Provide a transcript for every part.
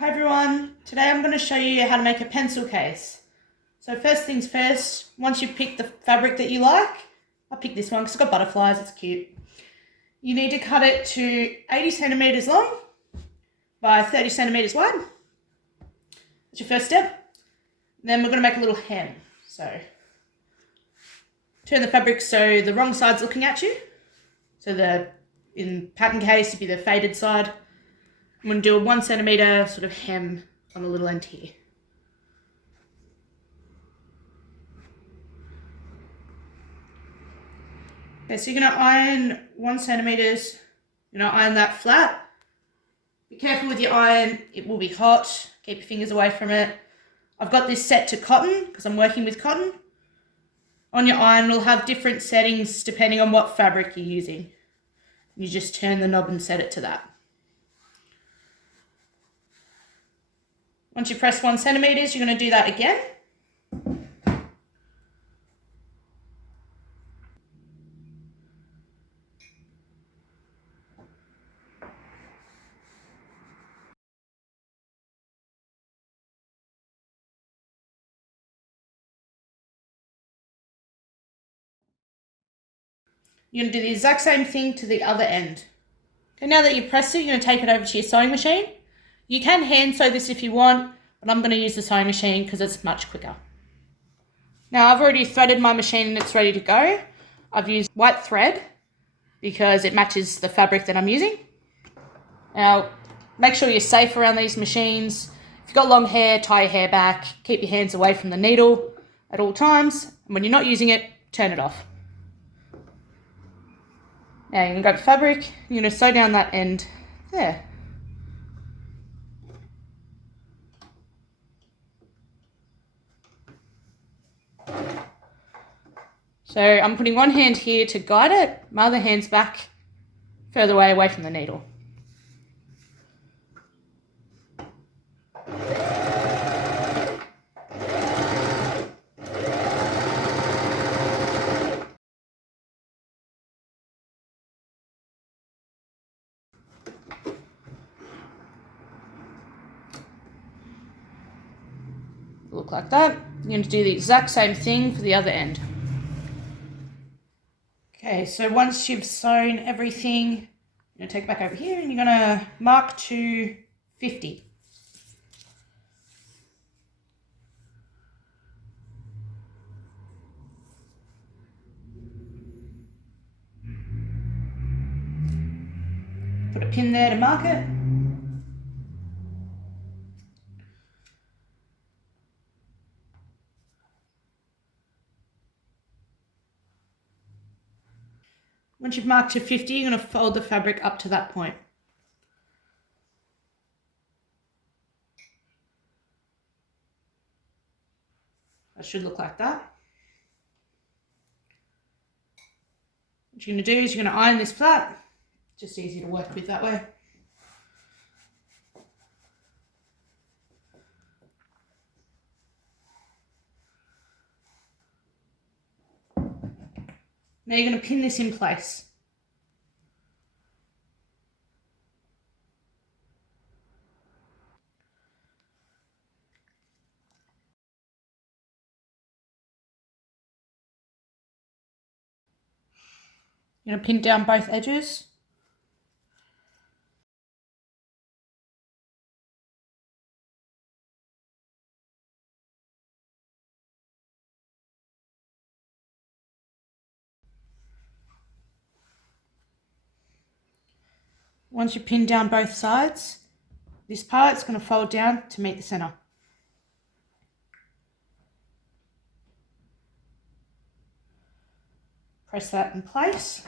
Hi everyone, today I'm going to show you how to make a pencil case. So first things first, once you've picked the fabric that you like, I'll pick this one because it's got butterflies, it's cute. You need to cut it to 80 centimeters long by 30 centimeters wide. That's your first step. Then we're going to make a little hem. So turn the fabric so the wrong side's looking at you. So in pattern case, it'd be the faded side. I'm going to do a 1 centimeter sort of hem on the little end here. Okay, so you're going to iron 1 centimeters. You're going to iron that flat. Be careful with your iron, it will be hot. Keep your fingers away from it. I've got this set to cotton because I'm working with cotton. On your iron, it'll have different settings depending on what fabric you're using. You just turn the knob and set it to that. Once you press 1 centimeters, you're going to do that again. You're going to do the exact same thing to the other end. Okay, now that you've pressed it, you're going to take it over to your sewing machine. You can hand sew this if you want, but I'm going to use the sewing machine because it's much quicker. Now I've already threaded my machine and it's ready to go. I've used white thread because it matches the fabric that I'm using. Now make sure you're safe around these machines. If you've got long hair, tie your hair back, keep your hands away from the needle at all times, and when you're not using it, turn it off. Now you're going to grab the fabric, you're going to sew down that end there. So I'm putting one hand here to guide it, my other hand's back further away from the needle. Look like that. You're going to do the exact same thing for the other end. Okay, so once you've sewn everything, you're going to take it back over here and you're going to mark to 50. Put a pin there to mark it. Once you've marked to 50, you're going to fold the fabric up to that point. That should look like that. What you're going to do is you're going to iron this flat. Just easy to work with that way. Now you're going to pin this in place. You're going to pin down both edges. Once you pin down both sides, this part's going to fold down to meet the center. Press that in place.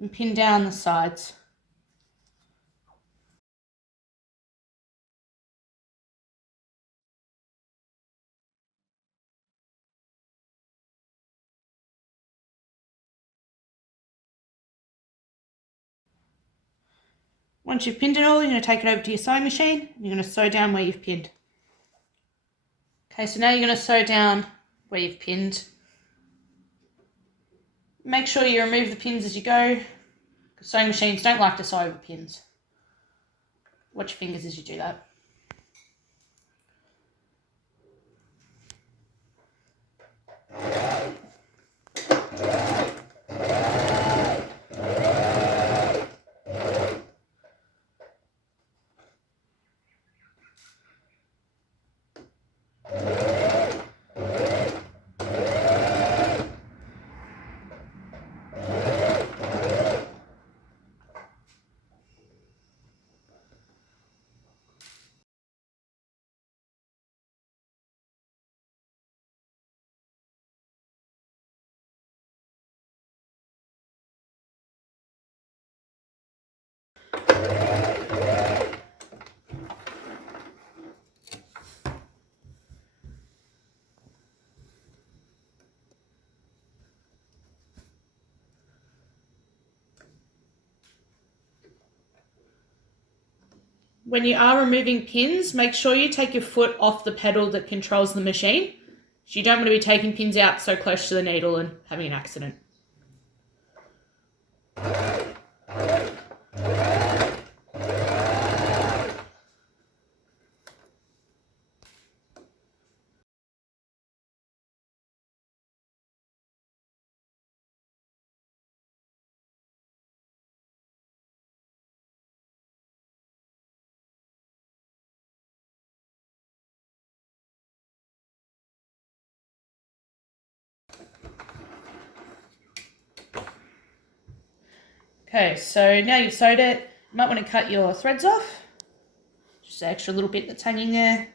And pin down the sides. Once you've pinned it all, you're going to take it over to your sewing machine and you're going to sew down where you've pinned. Okay, so now you're going to sew down where you've pinned. Make sure you remove the pins as you go, because sewing machines don't like to sew over pins. Watch your fingers as you do that. When you are removing pins, make sure you take your foot off the pedal that controls the machine. You don't want to be taking pins out so close to the needle and having an accident. Okay, so now you've sewed it, you might want to cut your threads off. Just the extra little bit that's hanging there.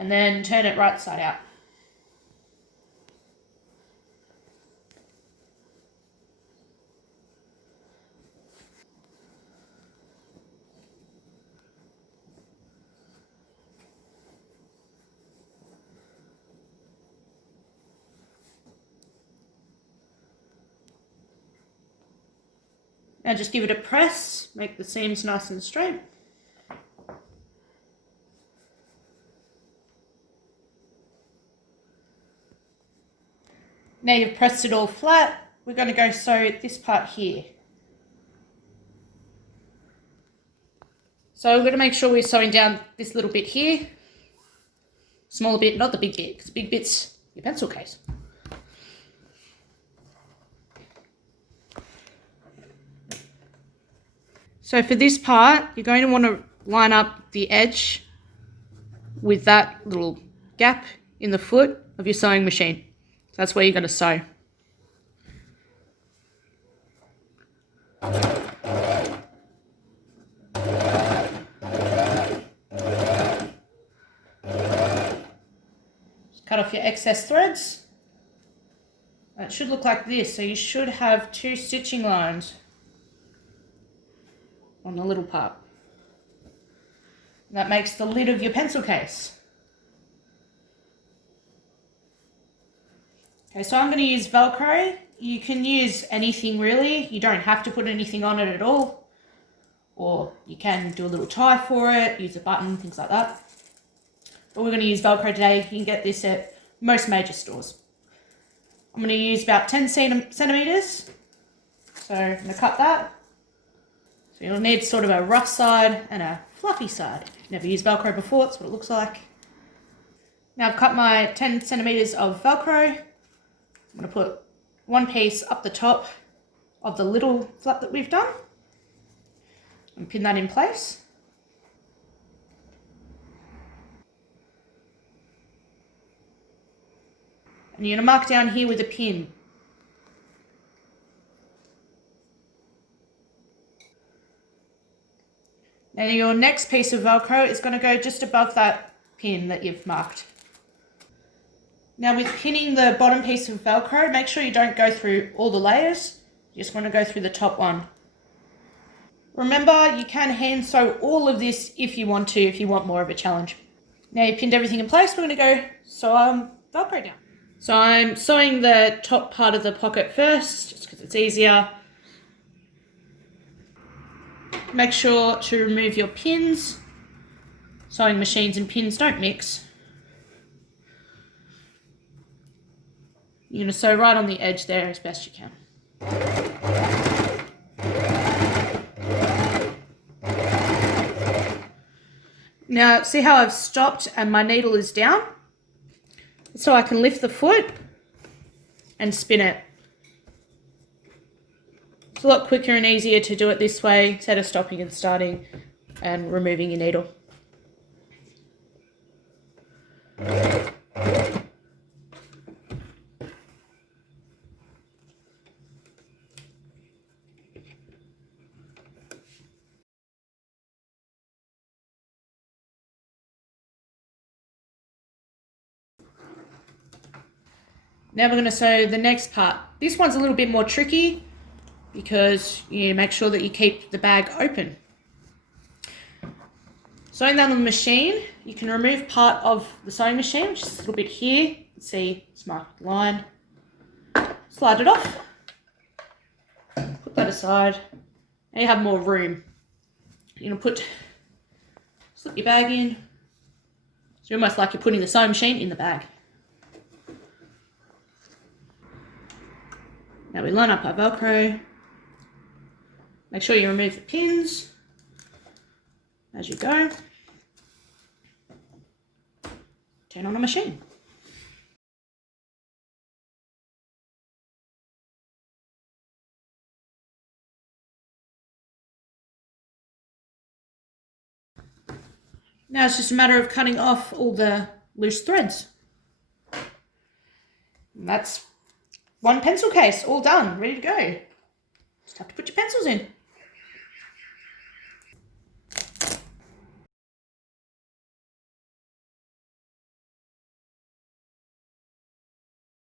And then turn it right side out. Now just give it a press, make the seams nice and straight. Now you've pressed it all flat, we're going to go sew this part here. So we're going to make sure we're sewing down this little bit here. Smaller bit, not the big bit, because big bit's your pencil case. So for this part, you're going to want to line up the edge with that little gap in the foot of your sewing machine. So that's where you're going to sew. Just cut off your excess threads. It should look like this, so you should have 2 stitching lines on the little part. That makes the lid of your pencil case. Okay, so I'm going to use Velcro. You can use anything really. You don't have to put anything on it at all. Or you can do a little tie for it, use a button, things like that. But we're going to use Velcro today. You can get this at most major stores. I'm going to use about 10 centimeters. So I'm going to cut that. So you'll need sort of a rough side and a fluffy side. If you've never used Velcro before, that's what it looks like. Now I've cut my 10 centimeters of Velcro. I'm going to put one piece up the top of the little flap that we've done and pin that in place. And you're going to mark down here with a pin. Now your next piece of Velcro is going to go just above that pin that you've marked. Now with pinning the bottom piece of Velcro, make sure you don't go through all the layers. You just want to go through the top one. Remember, you can hand sew all of this if you want to, if you want more of a challenge. Now you've pinned everything in place, we're going to go sew Velcro down. So I'm sewing the top part of the pocket first, just because it's easier. Make sure to remove your pins. Sewing machines and pins don't mix. You're going to sew right on the edge there as best you can. Now, see how I've stopped and my needle is down? So I can lift the foot and spin it. It's a lot quicker and easier to do it this way instead of stopping and starting and removing your needle. Now we're going to sew the next part. This one's a little bit more tricky because you make sure that you keep the bag open. Sewing that on the machine, you can remove part of the sewing machine, which is a little bit here. See, it's marked line. Slide it off. Put that aside. And you have more room. You're going to slip your bag in. It's almost like you're putting the sewing machine in the bag. Now we line up our velcro. Make sure you remove the pins as you go. Turn on a machine. Now it's just a matter of cutting off all the loose threads. And that's one pencil case all done, ready to go. Just have to put your pencils in.